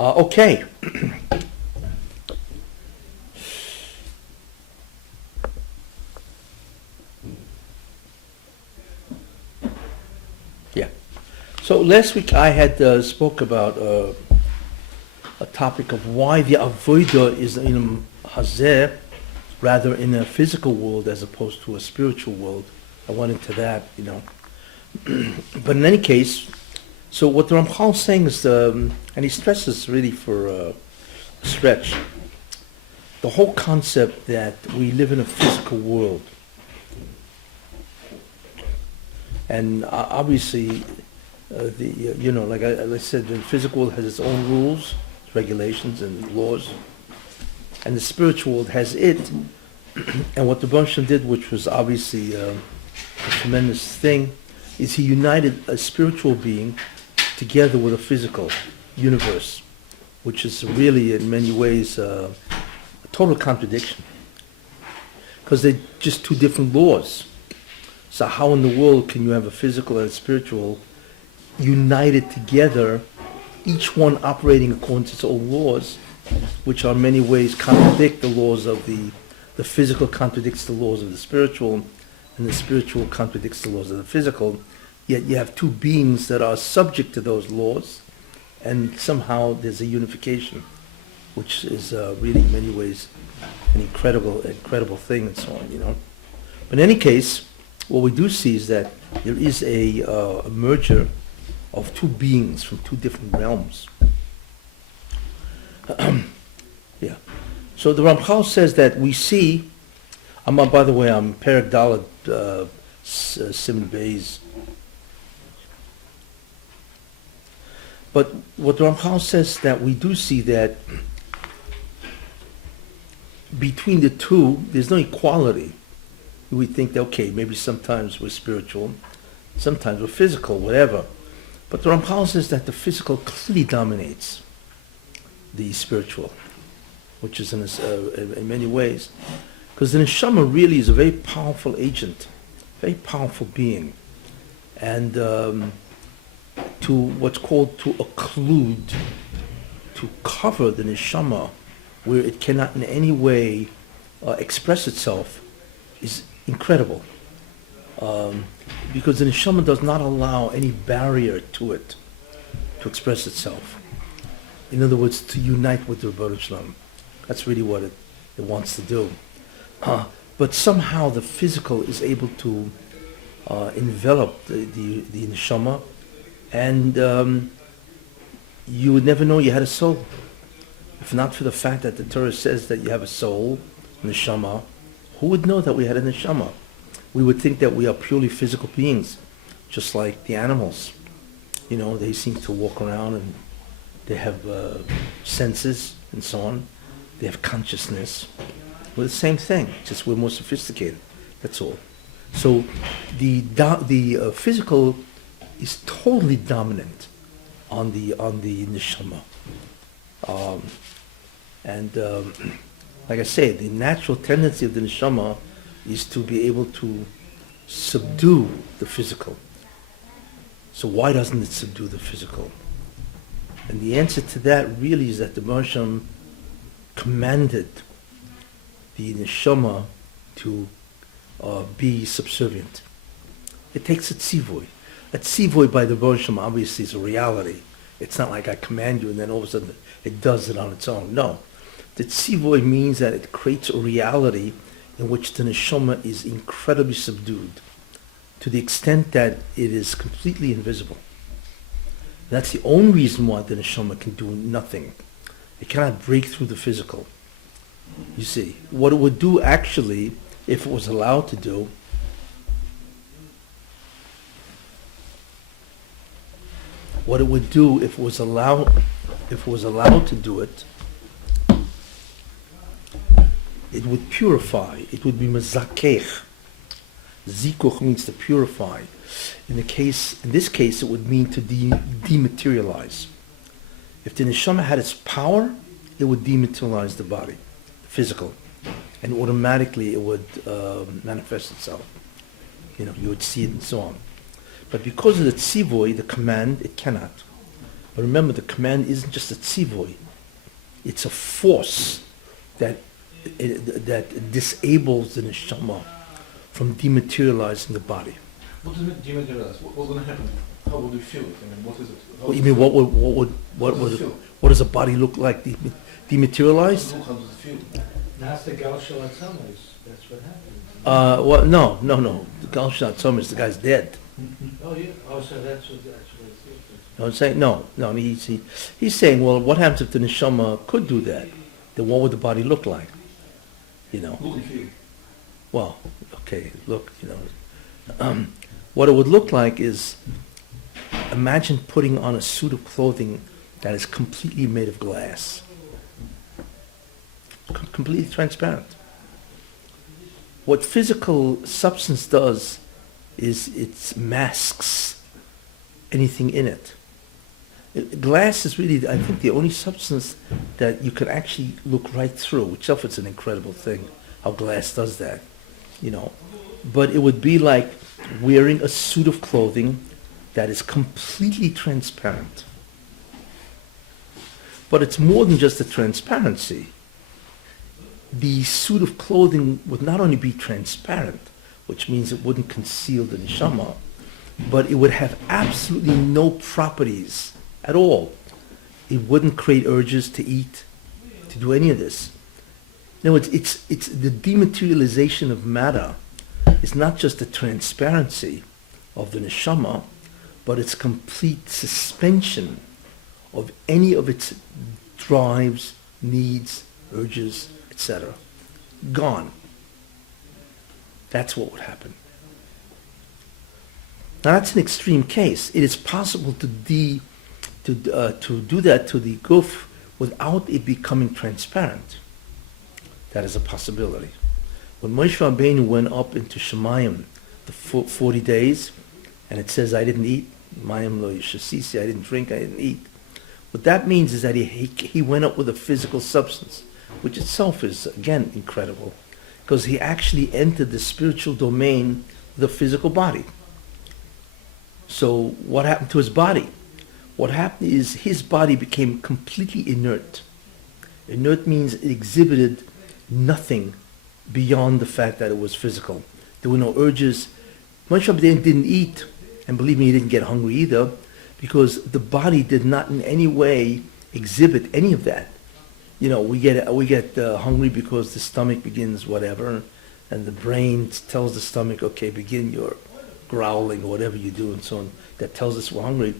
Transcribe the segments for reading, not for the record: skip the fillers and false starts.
Okay. Yeah. So last week I had spoke about a topic of why the avodah is in hazeh, rather in a physical world as opposed to a spiritual world. I went into that, But in any case, so what the Ramchal is saying is, and he stresses really for a stretch, the whole concept that we live in a physical world. And obviously, like I said, the physical world has its own rules, regulations, and laws. And the spiritual world has it. And what the Rebbe did, which was obviously a tremendous thing, is he united a spiritual being together with a physical universe, which is really in many ways a total contradiction, because they're just two different laws. So how in the world can you have a physical and a spiritual united together, each one operating according to its own laws, which are in many ways contradict the laws of the physical contradicts the laws of the spiritual, and the spiritual contradicts the laws of the physical. Yet you have two beings that are subject to those laws, and somehow there's a unification, which is really in many ways an incredible thing, and so on, But in any case, what we do see is that there is a merger of two beings from two different realms. Yeah. So the Ramchal says that we see, by the way, I'm Perek Dalet Siman Beis. But what the Ramchal says that we do see that between the two, there's no equality. We think that, okay, maybe sometimes we're spiritual, sometimes we're physical, whatever. But the Ramchal says that the physical clearly dominates the spiritual, which is in many ways. Because the neshama really is a very powerful agent, very powerful being. And to what's called to occlude, to cover the neshama where it cannot in any way express itself is incredible. Because the neshama does not allow any barrier to it to express itself. In other words, to unite with the Rebbe Shalom. That's really what it wants to do. But somehow the physical is able to envelop the neshama, and you would never know you had a soul. If not for the fact that the Torah says that you have a soul, neshama, who would know that we had a neshama? We would think that we are purely physical beings, just like the animals. They seem to walk around and they have senses and so on. They have consciousness. We're the same thing, just we're more sophisticated. That's all. So the physical is totally dominant on the neshama. Like I say, the natural tendency of the neshama is to be able to subdue the physical. So why doesn't it subdue the physical? And the answer to that really is that the Rebbe commanded the neshama to be subservient. It takes a tzivui. A tzivui by the Rebbe obviously is a reality. It's not like I command you and then all of a sudden it does it on its own. No. The tzivui means that it creates a reality in which the neshama is incredibly subdued to the extent that it is completely invisible. That's the only reason why the neshama can do nothing. It cannot break through the physical. You see, what it would do actually, if it was allowed to do, what it would do if it was allowed to do it, it would purify. It would be mezakech. Zikuch means to purify. In this case, it would mean to dematerialize. If the neshama had its power, it would dematerialize the body, the physical, and automatically it would manifest itself. You would see it and so on. But because of the tzivui, the command, it cannot. But remember, the command isn't just a tzivoy. It's a force that disables the neshama from dematerializing the body. What does it dematerialize? What's going to happen? How would we feel it? I mean, what is it? What you mean? What does a body look like dematerialized? How does it feel? That's the Gal Shalatzamas. That's what happened. Well, no. The Gal Shalat is the guy's dead. Oh, yeah. Oh, so that's what it is. You know what I'm saying? No. He's saying, well, what happens if the neshama could do that? Then what would the body look like? You know. Look and feel. Well, okay. Look, you know, what it would look like is, imagine putting on a suit of clothing that is completely made of glass, completely transparent. What physical substance does is it masks anything in it. Glass is really, I think, the only substance that you could actually look right through. Itself, it's an incredible thing how glass does that, you know. But it would be like wearing a suit of clothing that is completely transparent. But it's more than just the transparency. The suit of clothing would not only be transparent, which means it wouldn't conceal the neshama, but it would have absolutely no properties at all. It wouldn't create urges to eat, to do any of this. No, it's the dematerialization of matter. It's not just the transparency of the neshama, but its complete suspension of any of its drives, needs, urges, etc. Gone. That's what would happen. Now that's an extreme case. It is possible to do that to the guf without it becoming transparent. That is a possibility. When Moshe Rabbeinu went up into Shemayim, the 40 days, and it says, I didn't eat, Mayim lo yishasisi, I didn't drink, I didn't eat. What that means is that he went up with a physical substance, which itself is, again, incredible, because he actually entered the spiritual domain with a physical body. So what happened to his body? What happened is his body became completely inert. Inert means it exhibited nothing beyond the fact that it was physical. There were no urges. Moshe Rabbeinu didn't eat, and believe me, he didn't get hungry either, because the body did not in any way exhibit any of that. You know, we get hungry because the stomach begins whatever, and the brain tells the stomach, okay, begin your growling or whatever you do, and so on. That tells us we're hungry.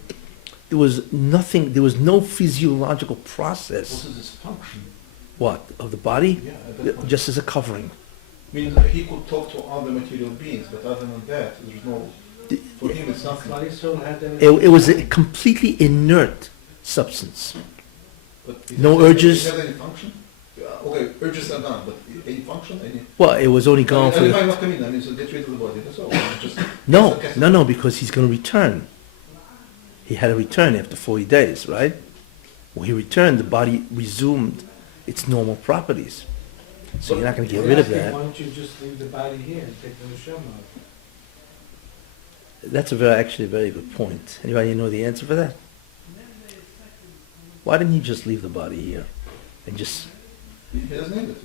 There was nothing. There was no physiological process. What is its function? What, of the body? Yeah, just as a covering. Means he could talk to other material beings, but other than that, there's no. For him, it's nothing. It was a completely inert substance. But No urges. It has any function? Okay, urges are gone, but any function? Any? Well, it was only gone for. Might not come in. I mean, so get rid of the body. That's all. Just, No, because he's going to return. He had to return after 40 days, right? When he returned, the body resumed its normal properties. So you're not going to get rid of that. Why don't you just leave the body here and take the neshama out? That's actually a very good point. Anybody know the answer for that? Why didn't he just leave the body here and just? He doesn't need it.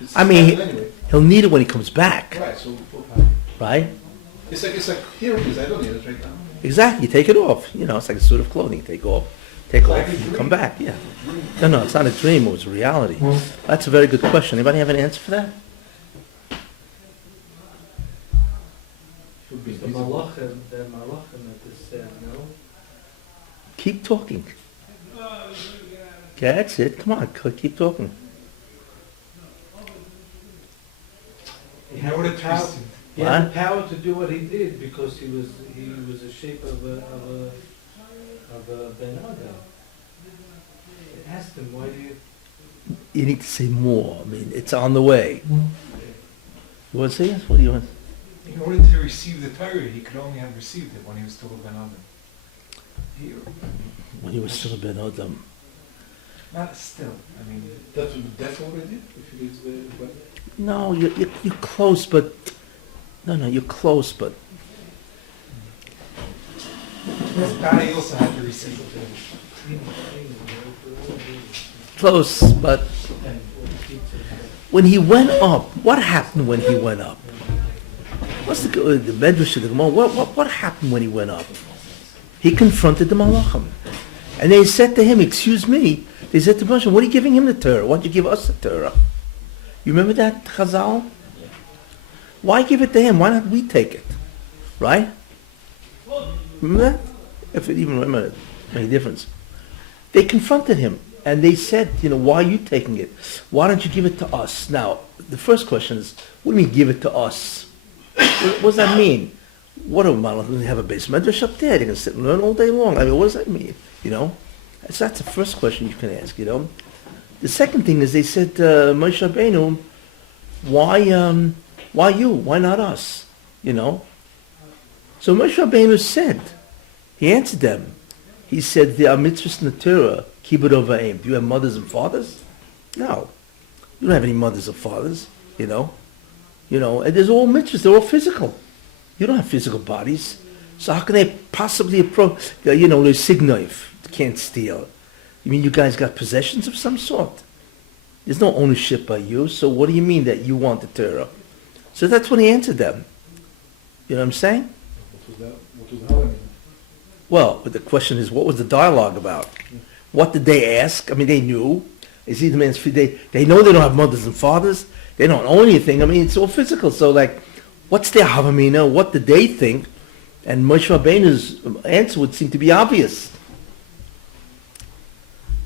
It's I mean, anyway. He'll need it when he comes back, Right. So. right? It's like here it is. I don't need it right now. Exactly. You take it off. You know, it's like a suit of clothing. Take off, and come back. Yeah. No, it's not a dream. It was a reality. That's a very good question. Anybody have an answer for that? Should be The visible. malachim that this said, no? Keep talking. Yeah, that's it. Come on, keep talking. He had the power. He What? had the power to do what he did because he was the shape of a Ben Adam. They asked him, why do you? You need to say more. I mean, it's on the way. You want to say yes? What do you want? In order to receive the Torah, he could only have received it when he was still a Ben Adam. When he was still a Ben Adam. Not still. I mean, That would be death already if he is the. No, you're close, but... No, you're close, but... His body also had to receive it. Close, but when he went up, what happened when he went up? What's the Medrash of the Gemara? What happened when he went up? He confronted the Malachim. And they said to him, excuse me, they said to Moshe, what are you giving him the Torah? Why don't you give us the Torah? You remember that, Chazal? Why give it to him? Why not we take it? Right? Remember that? If it even remember it, make a difference. They confronted him and they said, why are you taking it? Why don't you give it to us? Now, the first question is, what do you mean give it to us? What does that mean? What do Malachim have a base medrash up there? They're going to sit and learn all day long. I mean, what does that mean? So that's the first question you can ask, The second thing is they said, Moshe Rabbeinu, why you? Why not us? So Moshe Rabbeinu said, he answered them. He said, there are mitzvahs in the Torah, kibbud over aim. Do you have mothers and fathers? No. You don't have any mothers or fathers, And there's all mitzvahs, they're all physical. You don't have physical bodies. So how can they possibly approach, they're signoif, can't steal. You mean you guys got possessions of some sort? There's no ownership by you, so what do you mean that you want the Torah? So that's what he answered them. You know what I'm saying? What was the element? Well, but the question is, what was the dialogue about? What did they ask? I mean, they knew. They know they don't have mothers and fathers. They don't own anything. I mean, it's all physical. So, what's their havamina? What did they think? And Moshe Rabbeinu's answer would seem to be obvious.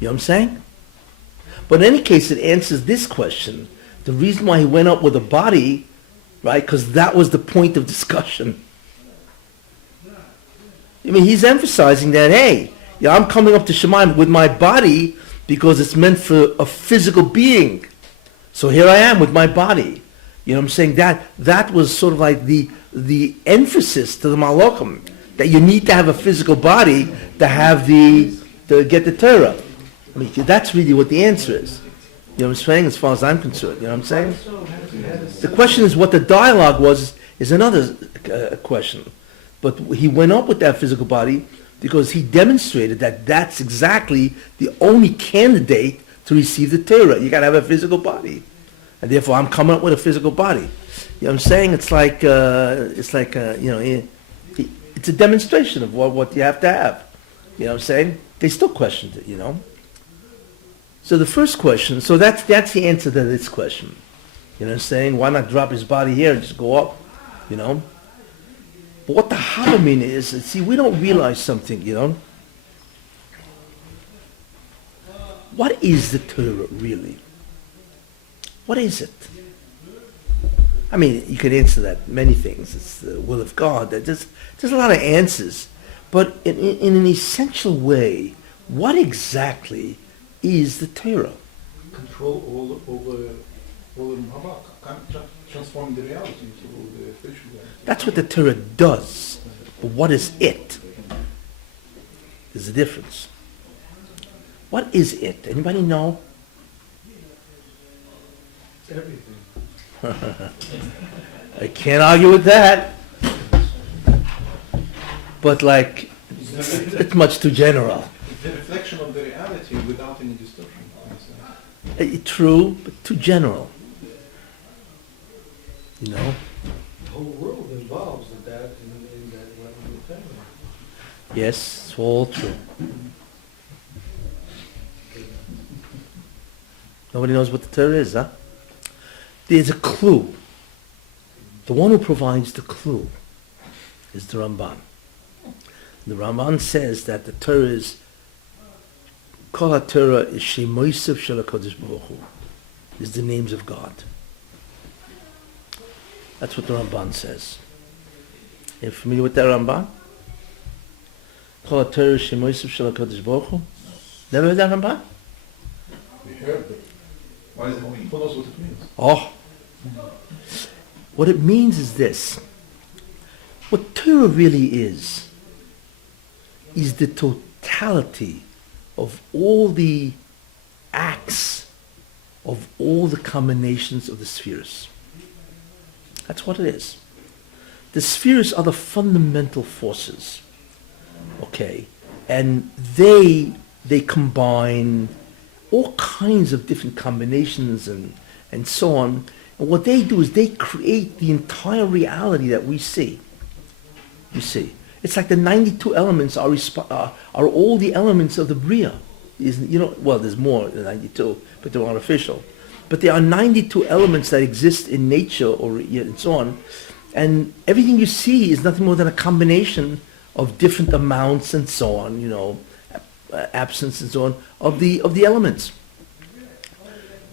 You know what I'm saying? But in any case, it answers this question. The reason why he went up with a body, right, because that was the point of discussion. I mean, he's emphasizing that, hey, I'm coming up to Shemaim with my body because it's meant for a physical being. So here I am with my body. You know what I'm saying? That was sort of like the emphasis to the Malachim, that you need to have a physical body to get the Torah. I mean, that's really what the answer is. You know what I'm saying? As far as I'm concerned. You know what I'm saying? The question is what the dialogue was is another question. But he went up with that physical body because he demonstrated that that's exactly the only candidate to receive the Torah. You got to have a physical body. And therefore, I'm coming up with a physical body. You know what I'm saying? It's a demonstration of what you have to have. You know what I'm saying? They still questioned it, So the first question, so that's the answer to this question. You know what I'm saying? Why not drop his body here and just go up? But what the Halamin is, see, we don't realize something, What is the Torah really? What is it? I mean, you can answer that many things. It's the will of God. There's a lot of answers. But in an essential way, what exactly is the Torah? Control over transform the reality into the spiritual reality. That's what the Torah does. But what is it? There's a difference. What is it? Anybody know? Everything. I can't argue with that. But it's much too general. It's the reflection of the reality without any distortion. True, but too general. The whole world involves that in that level of family. Yes, it's all true. Nobody knows what the Torah is, huh? There's a clue. The one who provides the clue is the Ramban. The Ramban says that the Torah is Kol HaTorah is Shemoisav Shel HaKadosh Baruch Hu, is the names of God. That's what the Ramban says. You familiar with that Ramban? Kol HaTorah is Shemoisav Shel HaKadosh Baruch Hu. Never heard that Ramban? We heard, but why does it mean? Who knows what it means? Oh. What it means is this. What Torah really is the totality of all the acts of all the combinations of the spheres. That's what it is. The spheres are the fundamental forces. okay, and they combine all kinds of different combinations and so on. And what they do is they create the entire reality that we see. You see, it's like the 92 elements are all the elements of the Bria. Well, there's more than 92, but they're artificial. But there are 92 elements that exist in nature and so on. And everything you see is nothing more than a combination of different amounts and so on, absence and so on, of the elements.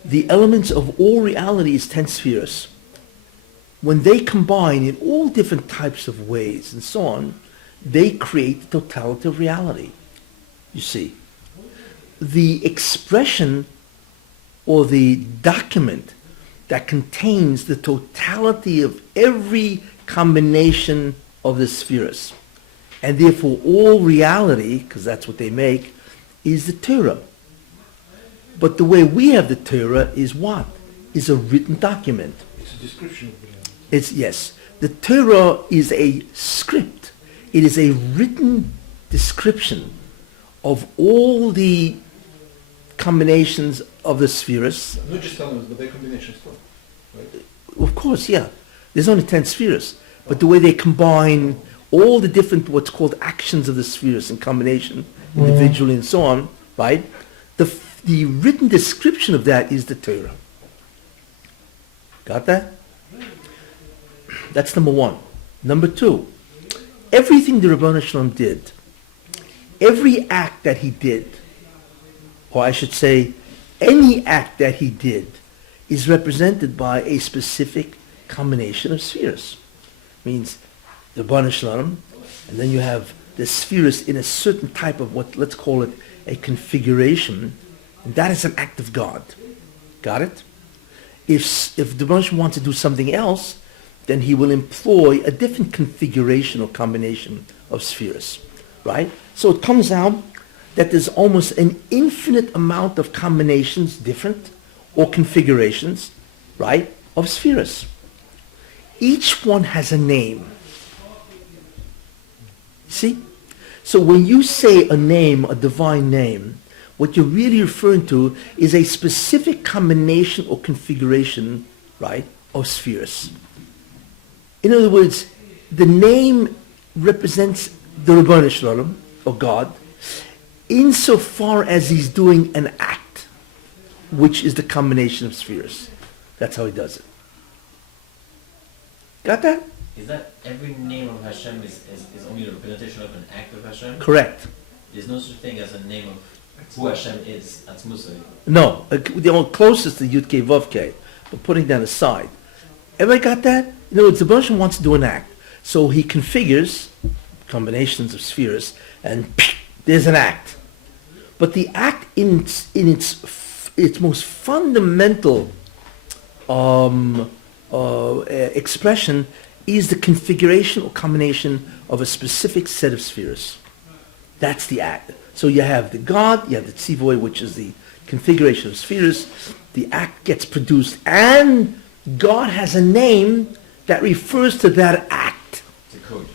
The elements of all reality is 10 spheres. When they combine in all different types of ways and so on, they create the totality of reality. You see, the expression or the document that contains the totality of every combination of the spheres, and therefore all reality, because that's what they make, is the Torah. But the way we have the Torah is what? Is a written document. It's a description of reality. Yes. The Torah is a script. It is a written description of all the combinations of the spheres. Not just elements, but their combinations too, right? Of course, yeah. There's only 10 spheres. But the way they combine all the different, what's called actions of the spheres in combination, individually and so on, right? The written description of that is the Torah. Got that? That's number one. Number two, everything the Rabbi Shalom did, every act that he did, or I should say, any act that he did, is represented by a specific combination of spheres. Means the Rabbi Shalom, and then you have the spheres in a certain type of what, let's call it a configuration, and that is an act of God. Got it? If the Rabbi wants to do something else, then he will employ a different configuration or combination of spheres, right? So it comes out that there's almost an infinite amount of combinations, different, or configurations, right, of spheres. Each one has a name. See? So when you say a name, a divine name, what you're really referring to is a specific combination or configuration, right, of spheres. In other words, the name represents the Ribono Shel Olam, or God, insofar as he's doing an act, which is the combination of spheres. That's how he does it. Got that? Is that every name of Hashem is only a representation of an act of Hashem? Correct. There's no such thing as a name of who Hashem is. That's Musa. No, the closest to Yud Kei Vav Kei, but putting that aside. Everybody got that? In other words, the Baruch wants to do an act. So he configures combinations of spheres, and there's an act. But the act in its most fundamental expression is the configuration or combination of a specific set of spheres. That's the act. So you have the God, you have the Tzivoy, which is the configuration of spheres. The act gets produced, and God has a name that refers to that act. It's a code.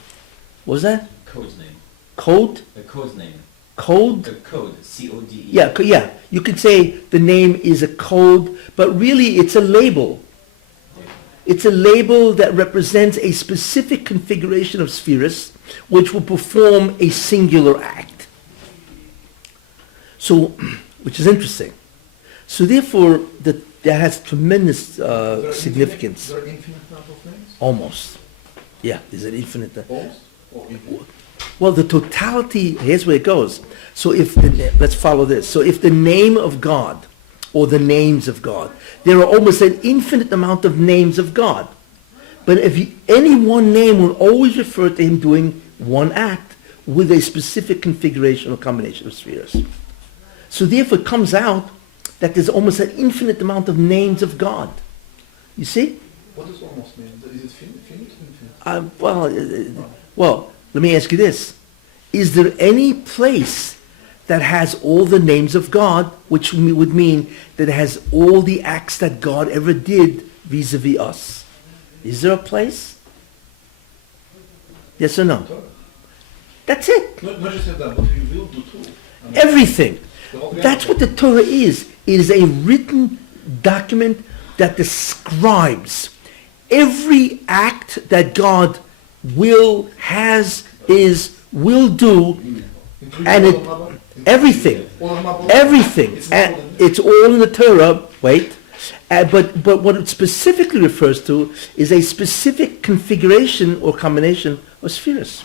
What was that? Code's name. Code? The code's name. Code? The code. C-O-D-E. Yeah. You could say the name is a code, but really it's a label. It's a label that represents a specific configuration of spheres which will perform a singular act. So, which is interesting. So therefore, that has tremendous significance. There are infinite number of names? Almost. Yeah, is it infinite? Almost? Or infinite? Well, the totality, here's where it goes. So let's follow this. So if the name of God, or the names of God, there are almost an infinite amount of names of God. But any one name will always refer to him doing one act with a specific configuration or combination of spheres. So therefore it comes out that there's almost an infinite amount of names of God. You see? What does almost mean? Is it finite? Infinite? Well, let me ask you this. Is there any place that has all the names of God, which would mean that it has all the acts that God ever did vis-a-vis us? Is there a place? Yes or no? That's it. Not just that, but you will do too. I mean, Everything. the whole That's what gamut. the Torah is. It is a written document that describes every act that God will, has, is, will do, Including and it, Olam Haba? everything. Olam Haba? Everything. It's And all in there. it's all in the Torah. Wait. But what it specifically refers to is a specific configuration or combination of spheres.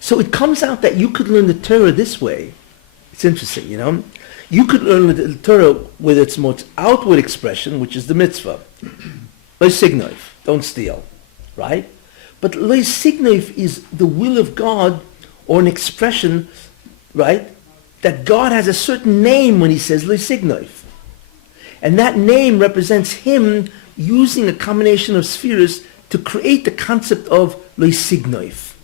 So it comes out that you could learn the Torah this way. It's interesting, you know. You could learn the Torah with its most outward expression, which is the mitzvah. Lo signoif, don't steal, right? But lo signoif is the will of God, or an expression, right? That God has a certain name when he says lo signoif. And that name represents him using a combination of spheres to create the concept of lo signoif.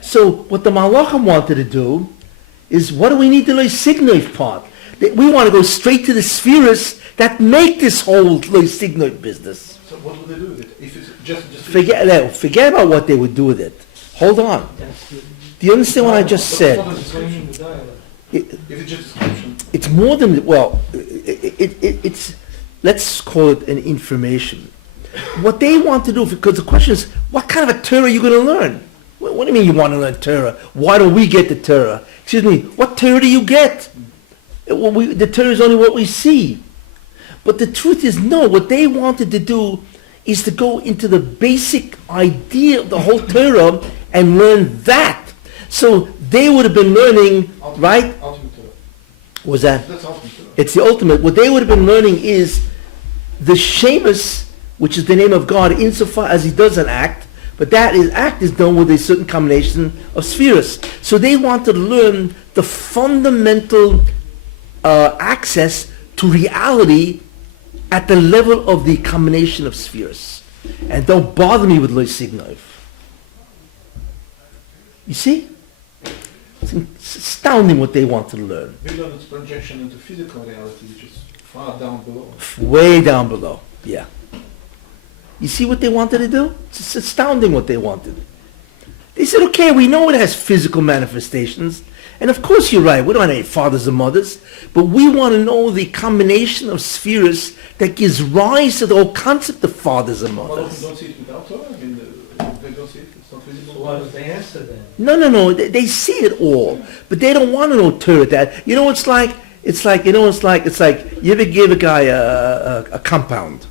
So what the Malachim wanted to do is, what do we need the lo signoif part? We want to go straight to the spheres that make this whole lo signoif business. So what would they do with it? If it's just Forget about what they would do with it. Hold on. Do you understand what I just said? Explaining the dialect. if it's just description, It's more than, well, it's, let's call it an information. What they want to do, because the question is, what kind of a Torah are you going to learn? What do you mean you want to learn Torah? Why do we get the Torah? Excuse me, what Torah do you get? Well, the Torah is only what we see. But the truth is, no, what they wanted to do is to go into the basic idea of the whole Torah and learn that. So they would have been learning, right? ultimate Torah. What was that? That's ultimate Torah. It's the ultimate. What they would have been learning is the Shemus, which is the name of God, insofar as he does an act, but that act is done with a certain combination of spheres. So they wanted to learn the fundamental access to reality at the level of the combination of spheres. And don't bother me with Lo Signov. You see? It's astounding what they want to learn. We learn its projection into physical reality, which is far down below. Way down below, yeah. You see what they wanted to do? It's astounding what they wanted. They said, okay, we know it has physical manifestations, and of course you're right, we don't have any fathers and mothers, but we want to know the combination of spheres that gives rise to the whole concept of fathers and Malachim mothers. don't see it without Torah. I mean, they don't see it. It's not visible. So what was the answer then? No, they see it all, but they don't want to know Torah that. You know, it's like, you ever give a guy a compound,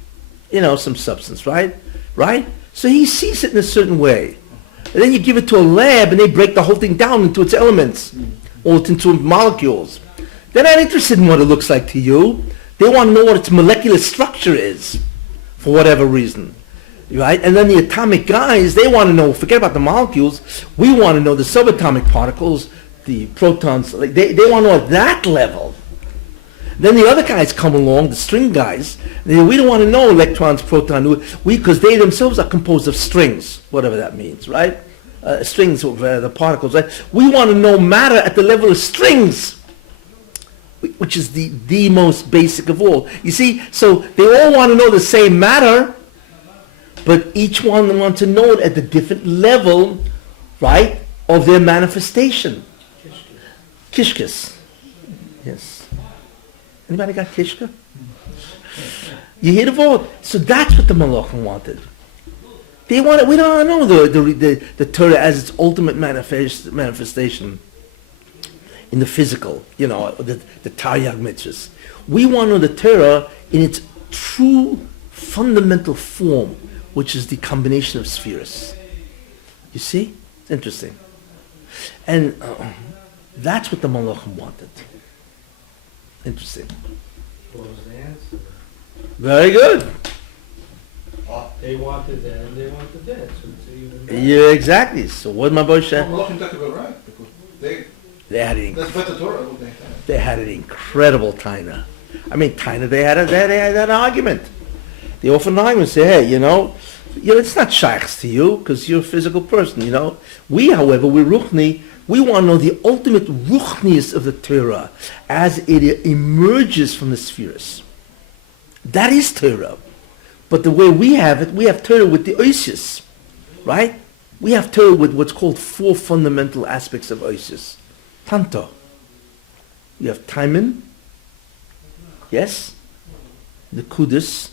you know, some substance, right? Right? So he sees it in a certain way. And then you give it to a lab and they break the whole thing down into its elements, or into molecules. They're not interested in what it looks like to you. They want to know what its molecular structure is, for whatever reason. Right? And then the atomic guys, they want to know, forget about the molecules, we want to know the subatomic particles, the protons, like they want to know at that level. Then the other guys come along, the string guys, we don't want to know electrons, protons, because they themselves are composed of strings, whatever that means, right? Strings of the particles, right? We want to know matter at the level of strings, which is the most basic of all. You see, so they all want to know the same matter, but each one wants to know it at the different level, right, of their manifestation. Kishkas. Yes. Anybody got kishka? You hear the vote? So that's what the Malachim wanted. They wanted. We don't know the Torah as its ultimate manifestation in the physical. You know, the Taryag mitzvahs. We want to know the Torah in its true fundamental form, which is the combination of spheres. You see? It's interesting. And that's what the Malachim wanted. Interesting. What was the answer? Very good. They wanted that and they wanted that, so it's even better. Yeah, exactly. So what my boy Well, said? Malachim talk about right, because They had an that's better Torah, what they have. they had an incredible taina. I mean, taina. They had an argument. They often argue and say, hey, you know, it's not shaykhs to you because you're a physical person. You know, we, however, we're ruchni. We want to know the ultimate ruchnius of the Torah as it emerges from the spheres. That is Torah. But the way we have it, we have Torah with the oisius, right? We have Torah with what's called 4 fundamental aspects of Isis. Tanta. We have Timon, yes, Nekudis,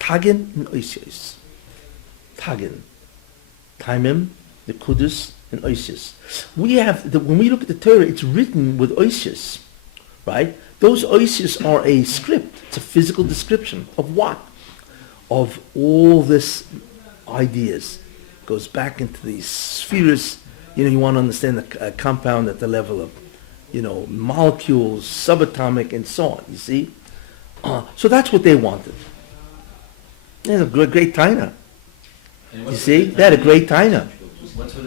Tagin, and Isis. Tagin, Timon, Nekudis, and Isis. We have, when we look at the Torah, it's written with Isis, right? Those Isis are a script. It's a physical description of what? Of all this ideas. Goes back into these spheres. You want to understand the compound at the level of, molecules, subatomic, and so on. You see? So that's what they wanted. They had a great taina. You see? They had a great taina.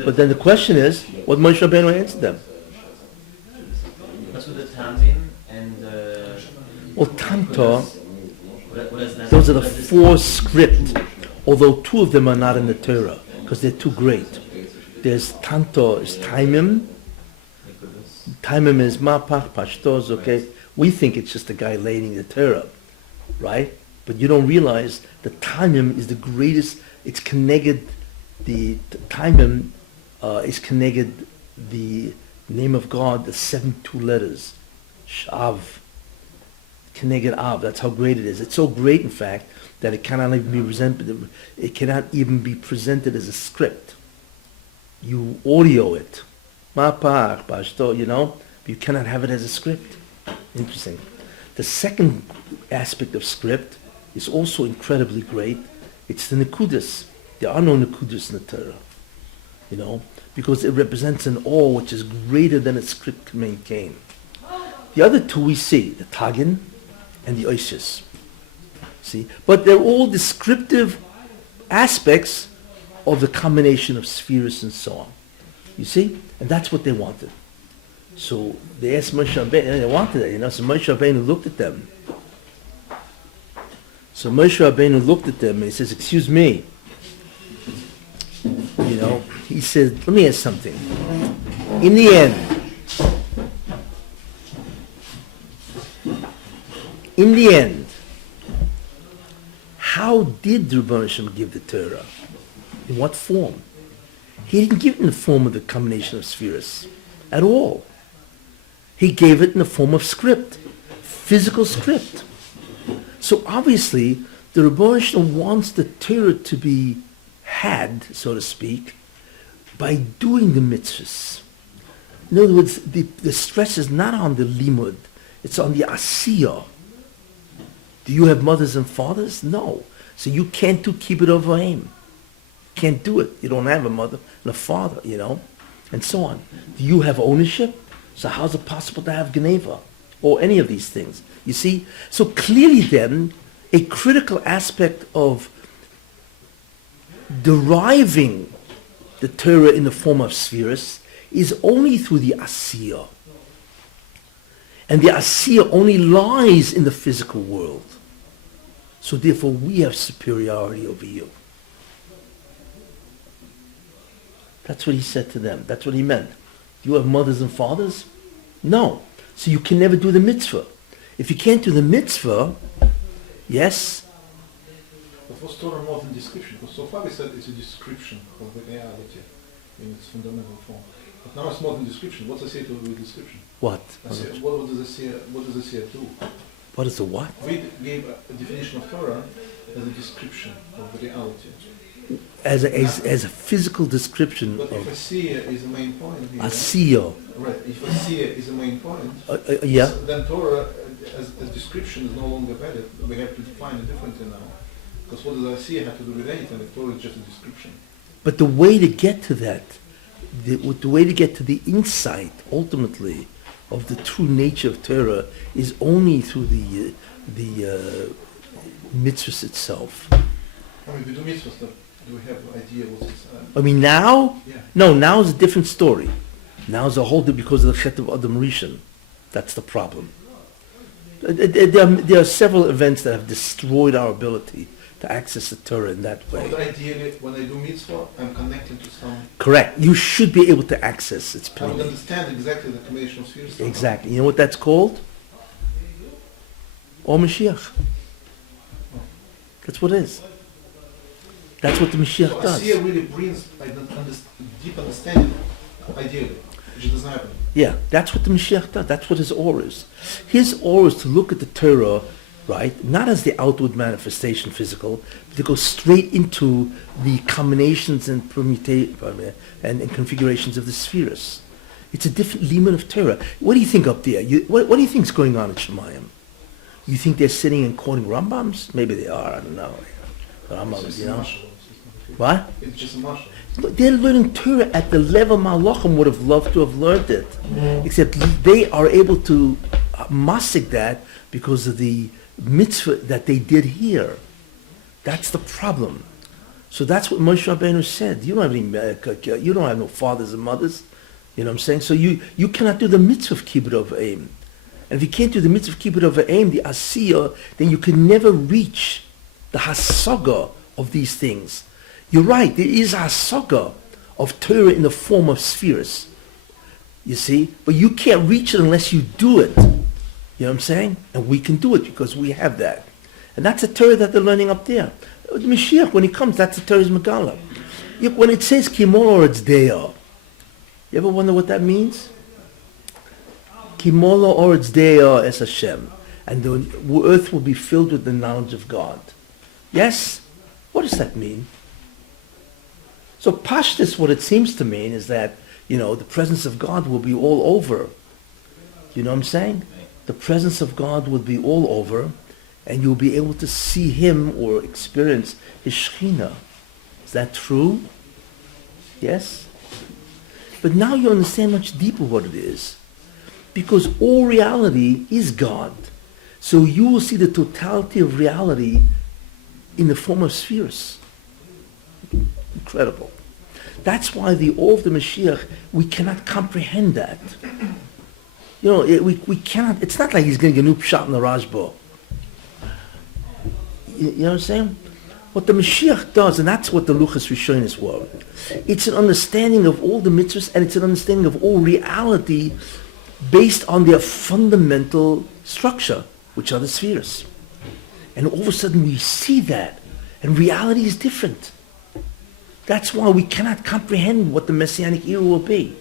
But then the question is, what Moshe Rabbeinu answered them? What's with the Tamin and Well, Tanta, what is that? those are the 4 script, although 2 of them are not in the Torah, because they're too great. There's Tanta, is Taimim. Taimim is Mapach, Pashtos, okay? We think it's just a guy laying the Torah, right? But you don't realize the Taimim is the greatest, it's connected, the Taimim is connected the name of God, the 72 letters. Shav. Connected Av, that's how great it is. It's so great, in fact, that it cannot even be presented. It cannot even be presented as a script. You audio it, mapach, pashto, but you cannot have it as a script. Interesting. The second aspect of script is also incredibly great. It's the nekudas. There are no nekudas in the Torah, because it represents an awe which is greater than its script can maintain. The other 2 we see, the tagin and the Isis. See? But they're all descriptive aspects of the combination of spheres and so on. You see? And that's what they wanted. So they asked Moshe Rabbeinu, and they wanted it, so Moshe Rabbeinu looked at them. So Moshe Rabbeinu looked at them and he says, excuse me. He said, let me ask something. In the end, how did the Rabbi Hashem give the Torah? In what form? He didn't give it in the form of the combination of spheres at all. He gave it in the form of script, physical script. So obviously, the Rabbi Hashem wants the Torah to be had, so to speak, by doing the mitzvahs. In other words, the stress is not on the limud, it's on the asiyah. Do you have mothers and fathers? No. So you can't do kibbud avayim. Can't do it. You don't have a mother and a father, and so on. Do you have ownership? So how's it possible to have geneva or any of these things? You see? So clearly then, a critical aspect of deriving the Torah in the form of spheres is only through the asiyah. And the asiyah only lies in the physical world. So therefore we have superiority over you. That's what he said to them. That's what he meant. Do you have mothers and fathers? No. So you can never do the mitzvah. If you can't do the mitzvah, yes? But was Torah more than description? Because so far we said it's a description of the reality in its fundamental form. But now it's more than description. What's the say to with description? What? What does the say do? What is the what? We gave a definition of Torah as a description of the reality. As a physical description But if of a seer is the main point here, asiyah. right? If a seer is the main point, Yeah. then Torah as description is no longer valid. We have to define it differently now. Because what does a seer have to do with anything if Torah is just a description? But the way to get to that, the way to get to the insight, ultimately, of the true nature of Torah is only through the mitzvahs itself. I mean, we do mitzvahs stuff. Do we have an idea what's inside? I mean, now? Yeah. No, now is a different story. Now is a whole because of the Chet of Adam Rishon. That's the problem. There are several events that have destroyed our ability to access the Torah in that way. But ideally, when I do mitzvah, I'm connecting to some... Correct. You should be able to access its I would purity. understand exactly the combination of spheres. Exactly. You know what that's called? Or Mashiach. That's what it is. That's what the Mashiach So does. Asiya really brings like deep understanding, ideally, which doesn't happen. Yeah, that's what the Mashiach does. That's what his aura is. His aura is to look at the Torah, right, not as the outward manifestation, physical, but to go straight into the combinations and and configurations of the spheres. It's a different limit of Torah. What do you think up there? What do you think is going on at Shemayim? You think they're sitting and quoting Rambams? Maybe they are. I don't know. Rambams, you know. What? It's just a marshal. They're learning Torah at the level Malachim would have loved to have learned it. Except they are able to masik that because of the mitzvah that they did here. That's the problem. So that's what Moshe Rabbeinu said. You don't have any, you don't have no fathers and mothers. You know what I'm saying? So you cannot do the mitzvah of kibbut of aim. And if you can't do the mitzvah of kibbut of aim, the asiyah, then you can never reach the hasaga of these things. You're right, there is a hasaga of Torah in the form of spheres. You see? But you can't reach it unless you do it. You know what I'm saying? And we can do it because we have that. And that's the Torah that they're learning up there. The Mashiach, when he comes, that's the Torah's Megala. When it says Kimol or it's Deah, you ever wonder what that means? Kimol or it's Deah es Hashem. And the earth will be filled with the knowledge of God. Yes? What does that mean? So Pashtus, what it seems to mean is that, the presence of God will be all over. You know what I'm saying? The presence of God will be all over, and you'll be able to see him or experience his Shekhinah. Is that true? Yes? But now you understand much deeper what it is. Because all reality is God. So you will see the totality of reality in the form of spheres. Incredible. That's why the awe of the Mashiach, we cannot comprehend that. We cannot, it's not like he's going to get a new pshat in the Rajba. You know what I'm saying? What the Mashiach does, and that's what the Luchas Rishonis were, it's an understanding of all the mitzvahs, and it's an understanding of all reality based on their fundamental structure, which are the spheres. And all of a sudden we see that, and reality is different. That's why we cannot comprehend what the Messianic era will be.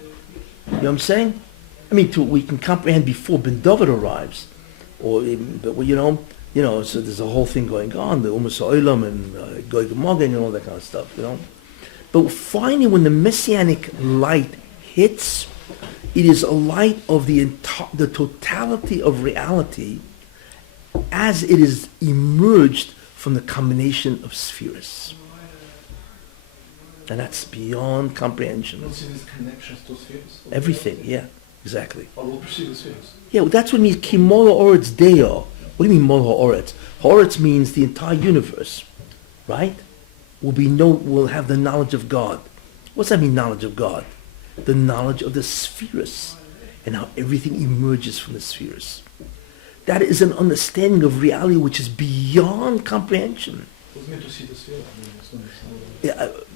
You know what I'm saying? I mean, we can comprehend before Ben David arrives, so there's a whole thing going on, the Umas Ha'olam and Goy Gemogen and all that kind of stuff, But finally, when the Messianic light hits, it is a light of the totality of reality as it is emerged from the combination of spheres. And that's beyond comprehension. We'll see these connections to spheres. Everything, yeah, exactly. Or we'll perceive the spheres. Yeah, well, that's what it means, Kimola Oretz Deo. What do you mean Mola Oretz? Oretz means the entire universe, right? Will have the knowledge of God. What's that mean, knowledge of God? The knowledge of the spheres and how everything emerges from the spheres. That is an understanding of reality which is beyond comprehension. Who's meant to see the sphere?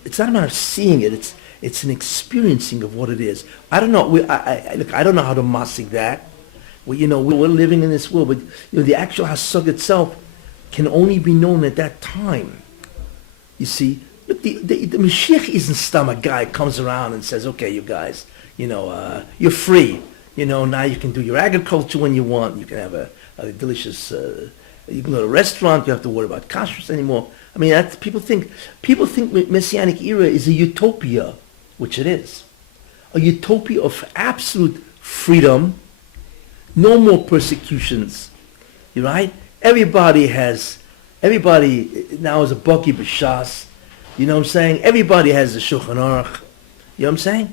It's not a matter of seeing it. It's an experiencing of what it is. I don't know. I don't know how to masik that. We're living in this world, but the actual hasag itself can only be known at that time. You see, look, the Mashiach isn't stam a guy comes around and says, "Okay, you guys, you're free. Now you can do your agriculture when you want. You can have a delicious. You can go to a restaurant. You don't have to worry about kashrus anymore." I mean, people think Messianic era is a utopia, which it is, a utopia of absolute freedom, no more persecutions. You right? Everybody now is a baki b'shas. You know what I'm saying? Everybody has a Shulchan Aruch. You know what I'm saying?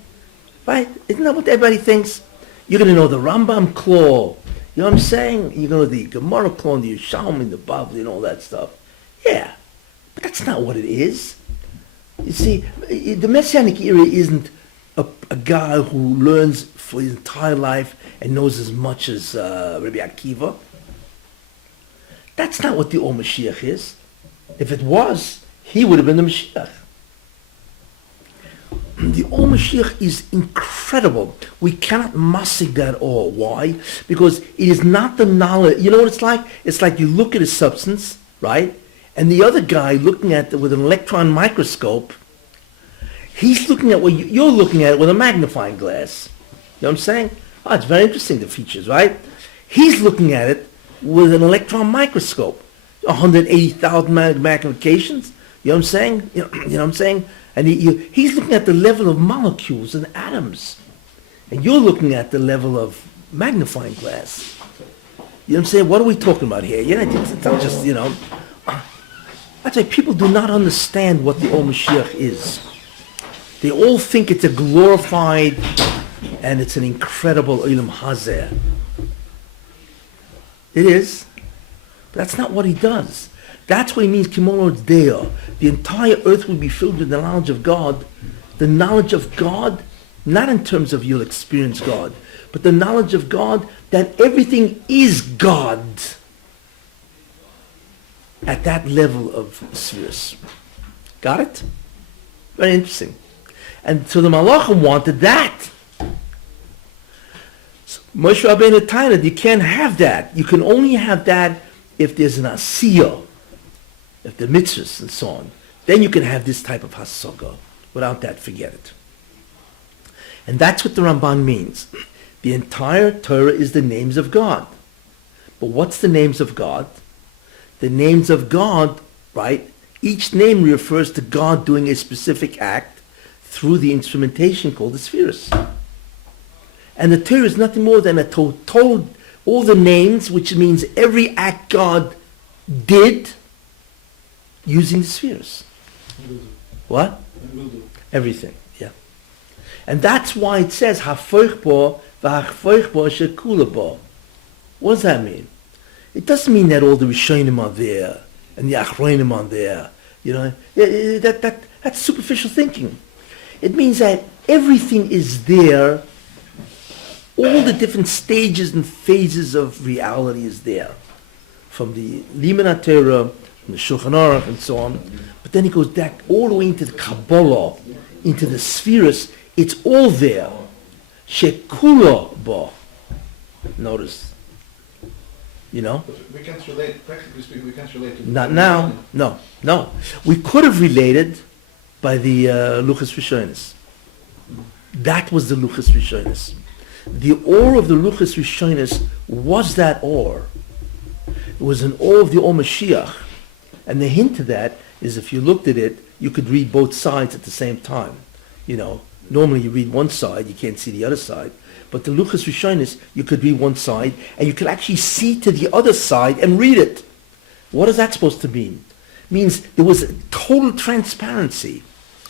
Right? Isn't that what everybody thinks? You're going to know the Rambam Claw. You know what I'm saying? You're going to know the Gemara Claw and the Yerushalmi, the Bavli, and all that stuff. Yeah. But that's not what it is. You see, the Messianic era isn't a guy who learns for his entire life and knows as much as Rabbi Akiva. That's not what the Or Mashiach is. If it was, he would have been the Mashiach. The Or Mashiach is incredible. We cannot masik that all. Why? Because it is not the knowledge. You know what it's like? It's like you look at a substance, right? And the other guy looking at it with an electron microscope, he's looking at what you're looking at it with a magnifying glass. You know what I'm saying? Oh, it's very interesting, the features, right? He's looking at it with an electron microscope. 180,000 magnifications. You know what I'm saying? You know what I'm saying? And he's looking at the level of molecules and atoms. And you're looking at the level of magnifying glass. You know what I'm saying? What are we talking about here? You know, it's not just, you know. That's why people do not understand what the Or Mashiach is. They all think it's a glorified and it's an incredible Olam Hazeh. It is. But that's not what he does. That's what he means, Kimono Deo. The entire earth will be filled with the knowledge of God. The knowledge of God, not in terms of you'll experience God, but the knowledge of God that everything is God at that level of spheres. Got it? Very interesting. And so the Malachim wanted that. So Moshe Rabbeinu Tainad, you can't have that. You can only have that if there's an asiyah, if the mitzvahs and so on. Then you can have this type of hasaga. Without that, forget it. And that's what the Ramban means. The entire Torah is the names of God. But what's the names of God? The names of God, right? Each name refers to God doing a specific act through the instrumentation called the spheres. And the Torah is nothing more than a total, all the names, which means every act God did using the spheres. What? Everything, yeah. And that's why it says, Hafoichbo v'achfoichbo shekulabo. What does that mean? It doesn't mean that all the Rishonim are there and the Achronim are there. You know, that's superficial thinking. It means that everything is there. All the different stages and phases of reality is there. From the Liman HaTorah, from the Shulchan Aruch, and so on. But then it goes back all the way into the Kabbalah, into the spheres. It's all there. Shekula bo. Notice. You know? But we can't relate, practically speaking, we can't relate to... Not now. No. We could have related by the Luchas Rishonis. That was the Luchas Rishonis. The Or of the Luchas Rishonis was that Or. It was an Or of the Or Mashiach. And the hint to that is if you looked at it, you could read both sides at the same time. You know, normally you read one side, you can't see the other side. But the Luchas Rishonis, you could read one side, and you could actually see to the other side and read it. What is that supposed to mean? It means there was a total transparency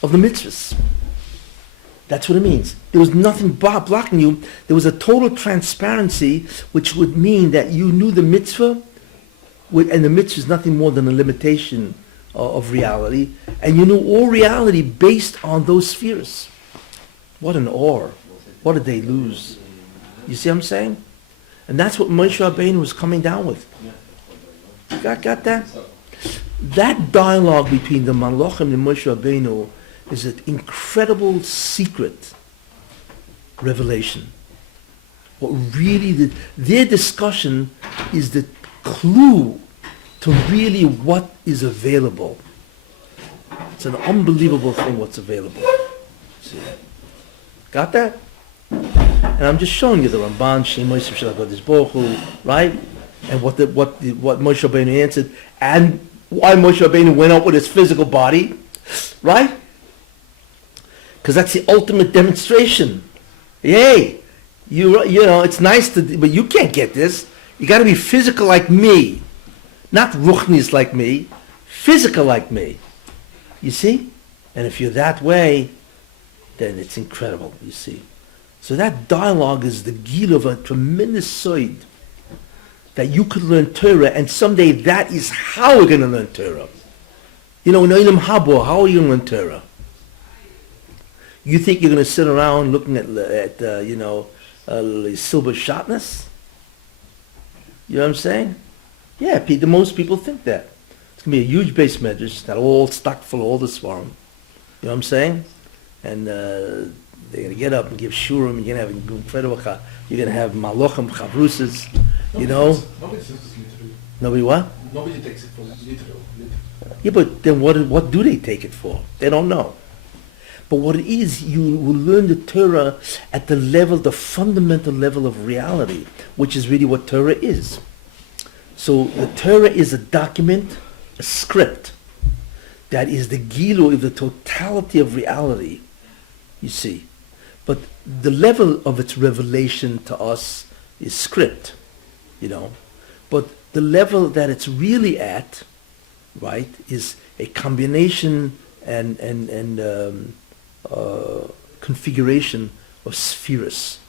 of the mitzvahs. That's what it means. There was nothing blocking you. There was a total transparency, which would mean that you knew the mitzvah, and the mitzvah is nothing more than a limitation of reality, and you knew all reality based on those spheres. What an Or. What did they lose? You see what I'm saying? And that's what Moshe Rabbeinu was coming down with. Got that? That dialogue between the Malachim and Moshe Rabbeinu is an incredible secret revelation. What really, their discussion is the clue to really what is available. It's an unbelievable thing what's available. See? Got that? And I'm just showing you the Ramban, Shem Moshe Shalagodes Baruch Hu, right? And what Moshe Rabbeinu answered, and why Moshe Rabbeinu went out with his physical body, right? Because that's the ultimate demonstration. Yay! You know, it's nice to, but you can't get this. You got to be physical like me, not ruchnis like me, physical like me. You see? And if you're that way, then it's incredible. You see? So that dialogue is the gil of a tremendous side that you could learn Torah, and someday that is how we're going to learn Torah. You know, in Olam Habo, how are you going to learn Torah? You think you're going to sit around looking at silver shatness? You know what I'm saying? Yeah, most people think that. It's going to be a huge base medrash that all stuck full of all the svarim. You know what I'm saying? And they're going to get up and give shurim. You're going to have incredible. You're going to have malachim chavrusas. You know. Nobody says this literally. Nobody what? Nobody takes it for literal. Yeah, but then what do they take it for? They don't know. But what it is, you will learn the Torah at the level, the fundamental level of reality, which is really what Torah is. So the Torah is a document, a script, that is the gilu of the totality of reality, you see. But the level of its revelation to us is script, you know. But the level that it's really at, right, is a combination and configuration of spheres.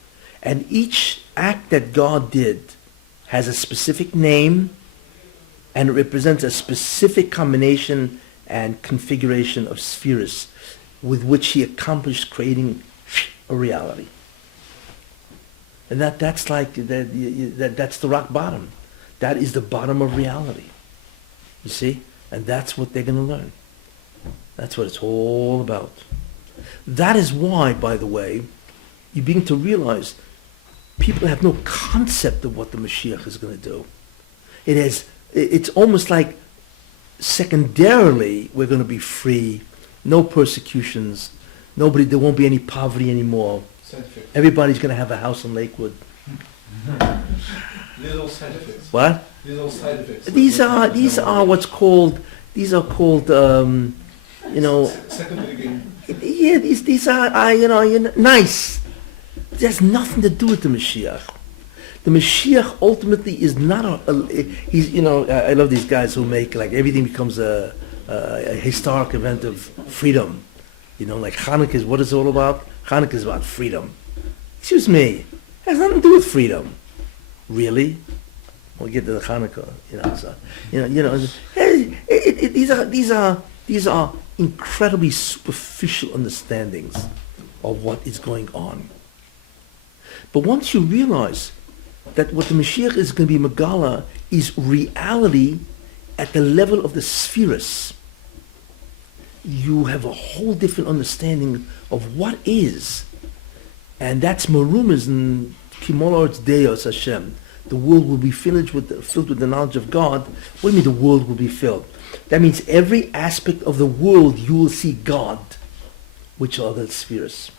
And each act that God did has a specific name, and it represents a specific combination and configuration of spheres with which he accomplished creating a reality. And that's like that's the rock bottom. That is the bottom of reality. You see? And that's what they're going to learn. That's what it's all about. That is why, by the way, you begin to realize people have no concept of what the Mashiach is going to do. It's almost like secondarily we're going to be free, no persecutions, there won't be any poverty anymore. Scientific. Everybody's going to have a house in Lakewood. Little side effects. What? Little side effects. These are called Secondary gain. yeah, these are nice. It has nothing to do with the Mashiach. The Mashiach ultimately is not he's, I love these guys who make like everything becomes a historic event of freedom. Like Hanukkah is what it's all about. Hanukkah is about freedom. Excuse me, it has nothing to do with freedom. Really? We'll get to the Hanukkah. These are incredibly superficial understandings of what is going on. But once you realize that what the Mashiach is going to be Megala is reality at the level of the spheres, you have a whole different understanding of what is. And that's Marumas and Kimolor's Deos Hashem. The world will be filled with the knowledge of God. What do you mean the world will be filled? That means every aspect of the world you will see God, which are the spheres,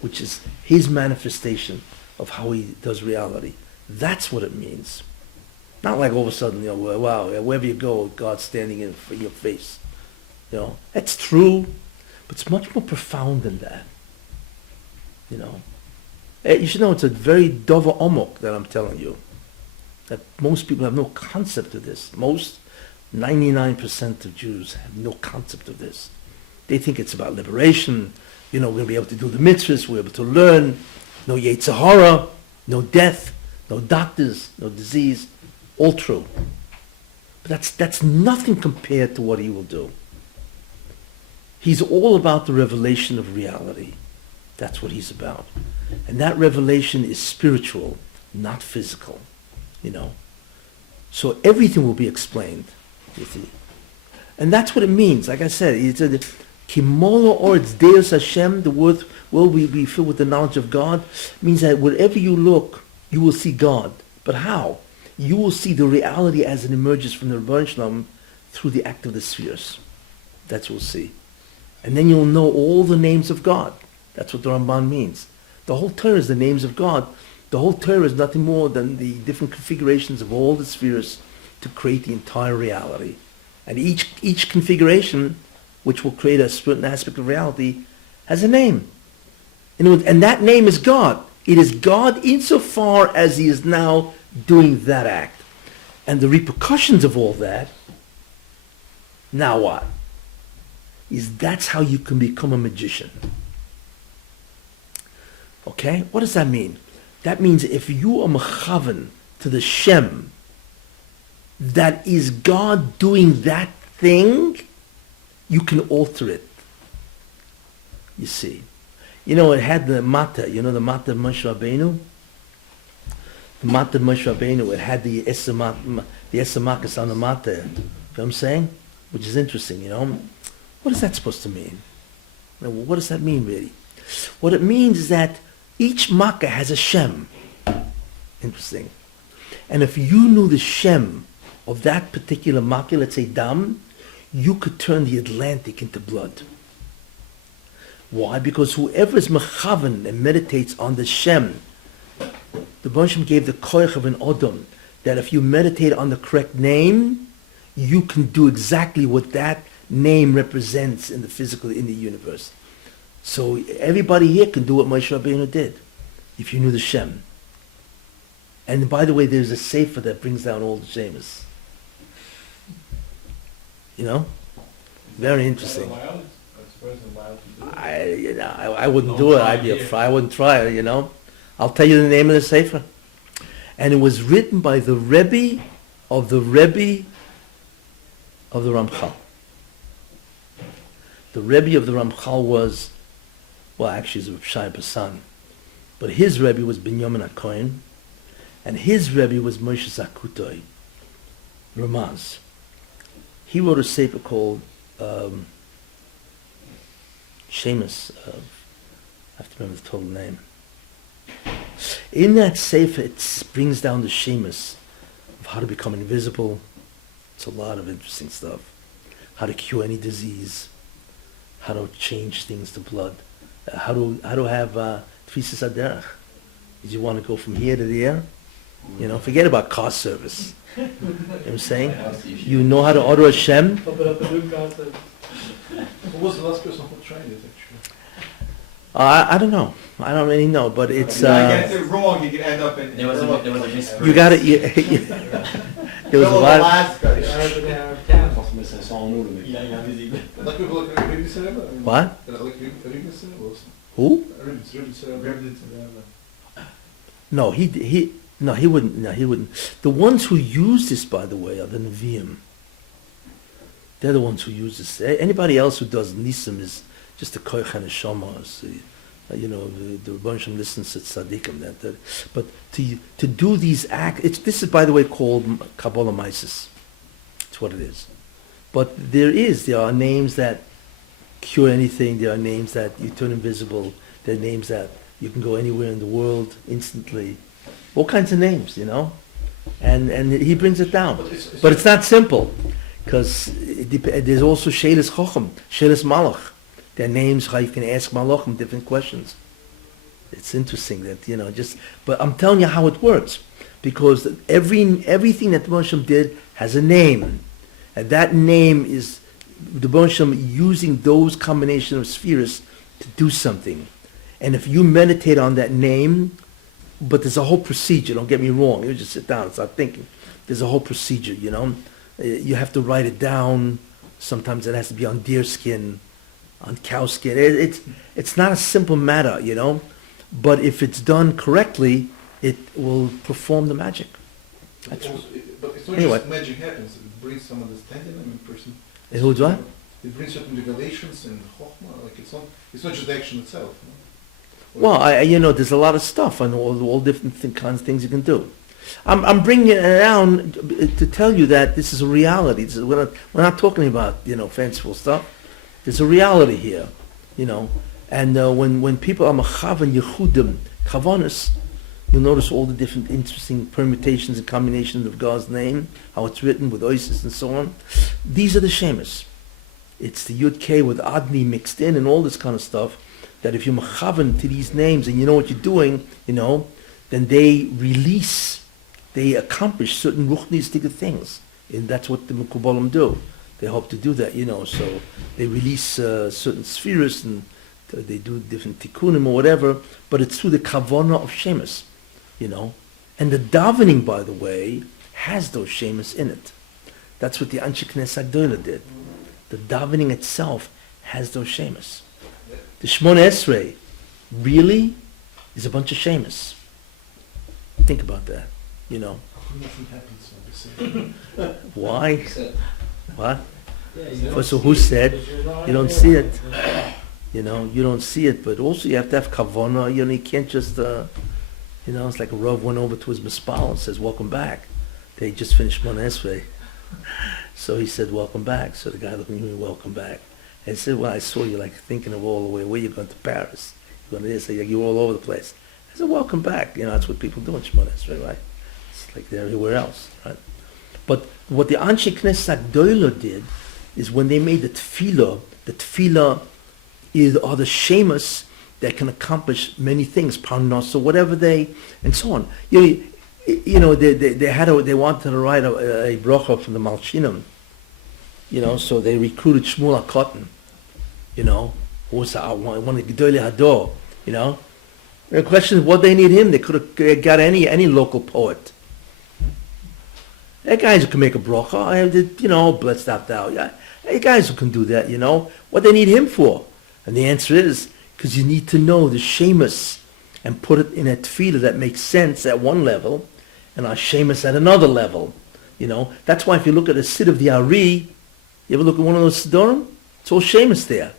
which is his manifestation of how he does reality. That's what it means. Not like all of a sudden, wow, wherever you go, God's standing in your face. That's true, but it's much more profound than that. You should know it's a very dova omok that I'm telling you. That most people have no concept of this. 99% of Jews have no concept of this. They think it's about liberation. We're going to be able to do the mitzvahs. We're able to learn. No Yetzer Hara, no death, no doctors, no disease. All true. But that's nothing compared to what he will do. He's all about the revelation of reality. That's what he's about. And that revelation is spiritual, not physical. So everything will be explained. You see. And that's what it means. Like I said, it's a Kimolo or it's Deus Hashem, the word will be filled with the knowledge of God, means that wherever you look, you will see God. But how? You will see the reality as it emerges from the Rebbeinu Shalom through the act of the spheres. That's what we'll see. And then you'll know all the names of God. That's what the Ramban means. The whole Torah is the names of God. The whole Torah is nothing more than the different configurations of all the spheres to create the entire reality. And each configuration, which will create a certain aspect of reality, has a name. And that name is God. It is God insofar as he is now doing that act. And the repercussions of all that, now what? That's how you can become a magician. Okay? What does that mean? That means if you are mechaven to the Shem, that is God doing that thing, you can alter it. You see. It had the Mata, the Mata of Moshe Rabbeinu? The Mata of Moshe Rabbeinu, it had the Esamakas on the Mata. You know what I'm saying? Which is interesting, What is that supposed to mean? What does that mean, really? What it means is that each Makkah has a Shem. Interesting. And if you knew the Shem of that particular makil, let's say dam, you could turn the Atlantic into blood. Why? Because whoever is mechavan and meditates on the Shem, the Banshim gave the koich of an odom, that if you meditate on the correct name, you can do exactly what that name represents in the physical, in the universe. So everybody here can do what Moshe Rabbeinu did, if you knew the Shem. And by the way, there's a sefer that brings down all the Shemus. You know? Very interesting. I wouldn't do it. I'd be afraid. I wouldn't try it, you know. I'll tell you the name of the sefer. And it was written by the Rebbe of the Ramchal. The Rebbe of the Ramchal was, well, actually, it's Shai Basan. But his Rebbe was Binyamin HaKohen, and his Rebbe was Moshe Zakutoi, Ramaz. He wrote a sefer called Shemus. I have to remember the total name. In that sefer, it brings down the Shemus of how to become invisible. It's a lot of interesting stuff. How to cure any disease. How to change things to blood. How to have tfisas aderech. Did you want to go from here to there? You know, forget about car service. You know what I'm saying? You know how to order a Shem? Open up a new concept. Who was the last person who tried it, actually? I don't know. I don't really know, but it's... If I get it wrong, he could end up in... There was a mystery. you got it. There was a lot... Alaska. Like people like Rabbi Sarah? What? Like Rabbi Sarah also? Who? Rabbi Sarah. No, he wouldn't. No, he wouldn't. The ones who use this, by the way, are the Nevi'im. They're the ones who use this. Anybody else who does Nisim is just a koich and a shama. You know, the Rebbeinu listens to tzaddikim. But to do these acts, this is, by the way, called Kabbalah Maisis. It's what it is. But there are names that cure anything. There are names that you turn invisible. There are names that you can go anywhere in the world instantly. All kinds of names, you know. And he brings it down. But it's not simple. Because there's also Shelis Chochem, Shelis Malach. There are names how you can ask Malachim different questions. It's interesting that, you know, but I'm telling you how it works. Because everything that the Moshe did has a name. And that name is the Moshe using those combination of spheres to do something. And if you meditate on that name, but there's a whole procedure, don't get me wrong. You just sit down and start thinking. There's a whole procedure, you know. You have to write it down. Sometimes it has to be on deer skin, on cow skin. It's not a simple matter, you know. But if it's done correctly, it will perform the magic. But it's not Anyway. just magic happens. It brings some understanding in a person. It holds what? It brings certain revelations and chokhmah. Like it's not just the action itself. No? Well, there's a lot of stuff and all different kinds of things you can do. I'm bringing it down to tell you that this is a reality. We're not talking about, you know, fanciful stuff. There's a reality here, you know. And when people are machavan yechudim kavanas, you'll notice all the different interesting permutations and combinations of God's name, how it's written with oasis and so on. These are the shemus. It's the Yud K with Adni mixed in and all this kind of stuff. That if you're mechavan to these names and you know what you're doing, you know, then they accomplish certain ruchnistic things. And that's what the Mekubalim do. They hope to do that, you know. So they release certain spheres and they do different tikkunim or whatever, but it's through the kavanah of shemus, you know. And the davening, by the way, has those shemus in it. That's what the Anshe Knesset Agdola did. The davening itself has those shemus. The Shmona Esrei really is a bunch of shemus. Think about that, you know. Nothing happens when we say. Why? What? Yeah, So who said you don't see it? You know, you don't see it, but also you have to have kavanah. You know, you can't just, it's like a Rav went over to his mispal and says, "Welcome back." They just finished Shmona Esrei, so he said, "Welcome back." So the guy looked at me, "Welcome back." And he said, "Well, I saw you like thinking of all the way. Where you going to Paris? You're going to this? Like, you're all over the place." I said, "Welcome back." You know, that's what people do in Shmona Esrei, right? It's like they're everywhere else, right? But what the Anshe Knesset Doyle did is when they made the tefillah are the shemas that can accomplish many things, parnas or whatever and so on. They wanted to write a bracha from the Malshinim, so they recruited Shmuel HaKotten, who was one of the Gedolei Hador, The question is, what they need him? They could have got any local poet. There are guys who can make a bracha, blessed out thou. Yeah, there are guys who can do that, What they need him for? And the answer is, because you need to know the shemus and put it in a tefillah that makes sense at one level, and a shemus at another level. That's why if you look at a Sid of the Ari, you ever look at one of those Siddurim? It's all shemus there.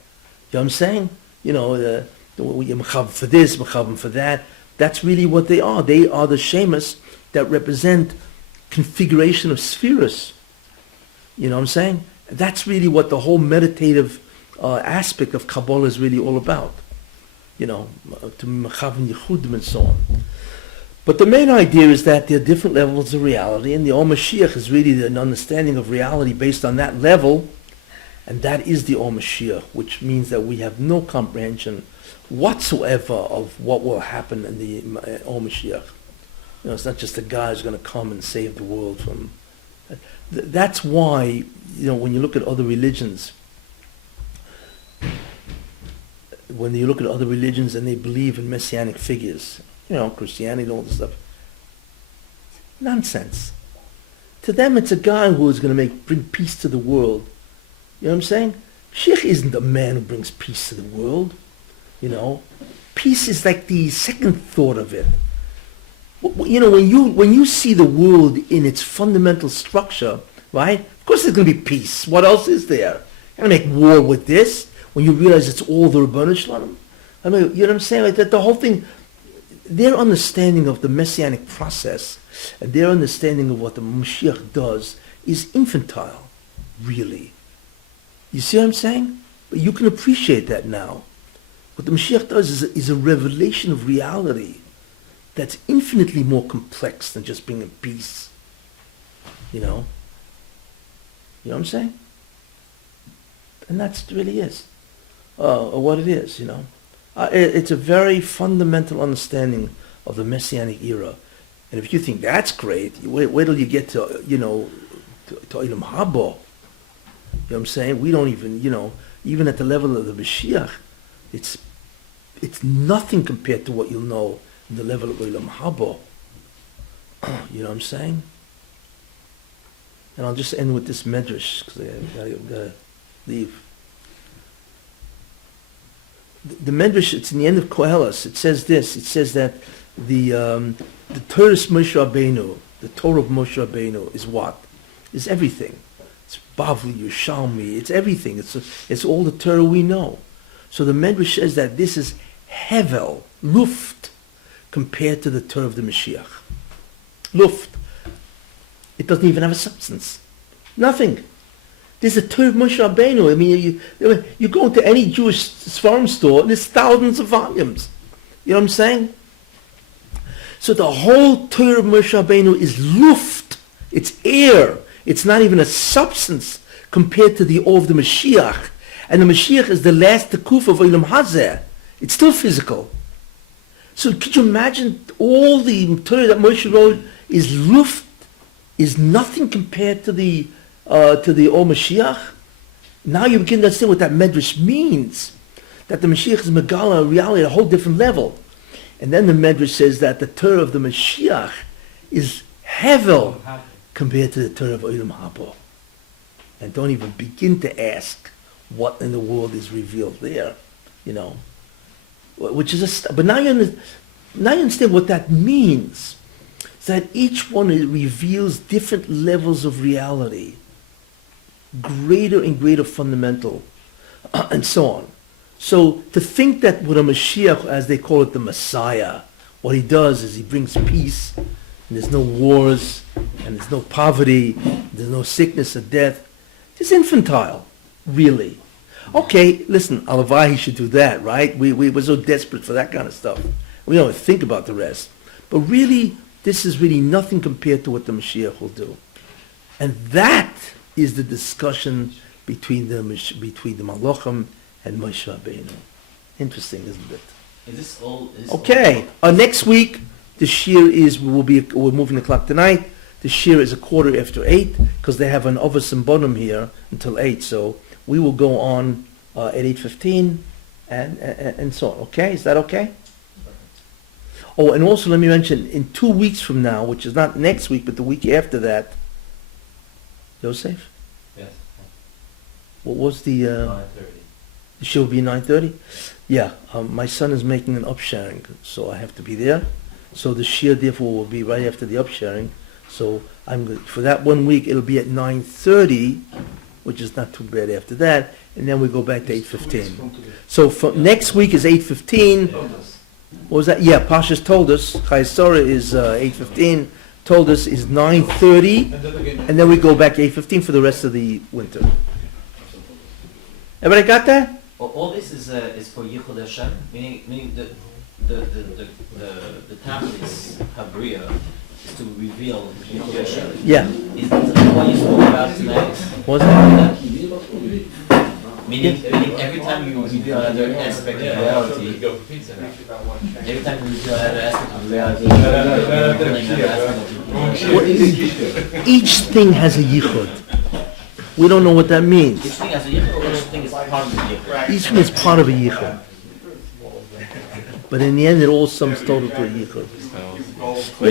You know what I'm saying? The mechav for this, mechav for that. That's really what they are. They are the shemus that represent configuration of spheres. You know what I'm saying? That's really what the whole meditative aspect of Kabbalah is really all about. To mechav yichudim and so on. But the main idea is that there are different levels of reality, and the Or Mashiach is really an understanding of reality based on that level, and that is the Or Mashiach, which means that we have no comprehension whatsoever of what will happen in the Or Mashiach. It's not just a guy who's going to come and save the world from... That's why, when you look at other religions, and they believe in messianic figures, Christianity and all this stuff, nonsense. To them, it's a guy who is going to bring peace to the world. You know what I'm saying? Mashiach isn't a man who brings peace to the world. Peace is like the second thought of it. When you see the world in its fundamental structure, right? Of course there's going to be peace. What else is there? You're going to make war with this when you realize it's all the Rebbeinu Shalom. You know what I'm saying? Like that the whole thing, their understanding of the messianic process and their understanding of what the Mashiach does is infantile, really. You see what I'm saying? But you can appreciate that now. What the Mashiach does is a revelation of reality that's infinitely more complex than just bringing peace. You know what I'm saying? And that's really is. Or what it is, It's a very fundamental understanding of the Messianic era. And if you think that's great, wait till you get to Olam Haba. You know what I'm saying? We don't even, even at the level of the Mashiach, it's nothing compared to what you'll know in the level of Olam Haba. You know what I'm saying? And I'll just end with this medrash, because I've got to leave. The medrash, it's in the end of Koheles. It says this. It says that the Torah of Moshe Rabbeinu, the Torah of Moshe Rabbeinu, is what? Is everything. It's Bavli, Yerushalmi. It's everything. It's all the Torah we know. So the medrash says that this is Hevel, Luft, compared to the Torah of the Mashiach. Luft. It doesn't even have a substance. Nothing. There's a Torah of Moshe Rabbeinu. I mean, you go into any Jewish farm store, and there's thousands of volumes. You know what I'm saying? So the whole Torah of Moshe Rabbeinu is Luft. It's air. It's not even a substance compared to the Or of the Mashiach. And the Mashiach is the last Tekuf of Olam Hazeh. It's still physical. So could you imagine all the Torah that Moshe wrote is Luft, is nothing compared to the Or Mashiach? Now you begin to understand what that medrash means. That the Mashiach is Megala, reality at a whole different level. And then the medrash says that the Torah of the Mashiach is Hevel compared to the Torah of Olam Haba. And don't even begin to ask what in the world is revealed there, Which is but now you understand what that means. It's that each one reveals different levels of reality, greater and greater fundamental, and so on. So to think that with a Mashiach, as they call it, the Messiah, what he does is he brings peace, and there's no wars, and there's no poverty, there's no sickness or death. It's infantile, really. Okay, listen, Alavai, he should do that, right? We were so desperate for that kind of stuff. We don't think about the rest. But really, this is really nothing compared to what the Mashiach will do. And that is the discussion between the Malachim and Moshe Rabbeinu. Interesting, isn't it? Is this all? Okay. Next week, the shir is we're moving the clock tonight. The shir is 8:15 because they have an Ovos and Bonim here until 8. So we will go on at 8:15 and so on. Okay, is that okay? Oh, and also let me mention, in 2 weeks from now, which is not next week, but the week after that, Yosef, Yes. what was the 9:30. shir will be 9:30? Yeah, my son is making an upsharing, so I have to be there. So the shir, therefore, will be right after the upsharing. So for that 1 week, it'll be at 9:30, which is not too bad after that, and then we go back to 8:15. So for next week is 8:15. What was that? Yeah, Pasha's told us. Chayesora is 8:15. Told us is 9:30, And then again, and then we go back to 8:15 for the rest of the winter. Everybody got that? All this is for Yichud Hashem, meaning the Tachlis Habriya is to reveal Yichud Hashem. Yeah. Is that what you spoke about tonight? What was that? Meaning every time you reveal another aspect of reality, every time you reveal another aspect of reality, you're revealing another aspect of What is- Each thing has a yichud. We don't know what that means. Each thing has a yichud, or each thing is part of the yichud. Each thing is part of a yichud. But in the end, it all sums total to a yichud. So,